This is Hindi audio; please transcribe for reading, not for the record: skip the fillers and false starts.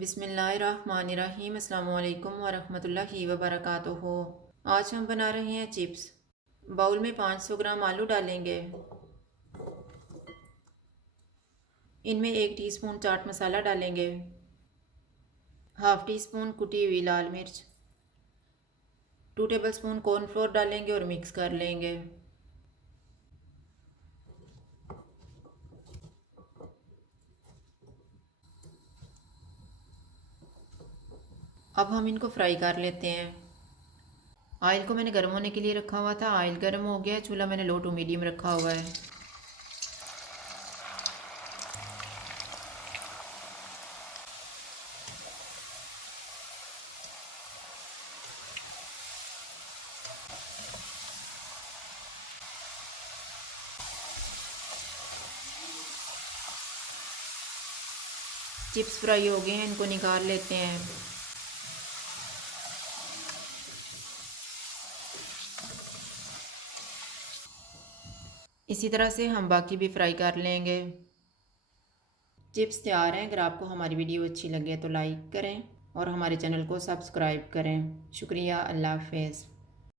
बिस्मिल्लाहिर्रहमानिर्रहीम। अस्सलामु अलैकुम वरहमतुल्लाहि वबरकातुहू। आज हम बना रहे हैं चिप्स। बाउल में 500 ग्राम आलू डालेंगे। इनमें 1 टीस्पून चाट मसाला डालेंगे, हाफ़ टी स्पून कुटी हुई लाल मिर्च, 2 टेबलस्पून कॉर्नफ्लोर डालेंगे और मिक्स कर लेंगे। अब हम इनको फ्राई कर लेते हैं। ऑयल को मैंने गर्म होने के लिए रखा हुआ था। ऑयल गर्म हो गया। चूल्हा मैंने लो टू मीडियम रखा हुआ है। चिप्स फ्राई हो गए हैं, इनको निकाल लेते हैं। इसी तरह से हम बाकी भी फ्राई कर लेंगे। चिप्स तैयार हैं। अगर आपको हमारी वीडियो अच्छी लगे तो लाइक करें और हमारे चैनल को सब्सक्राइब करें। शुक्रिया। अल्लाह हाफ़िज़।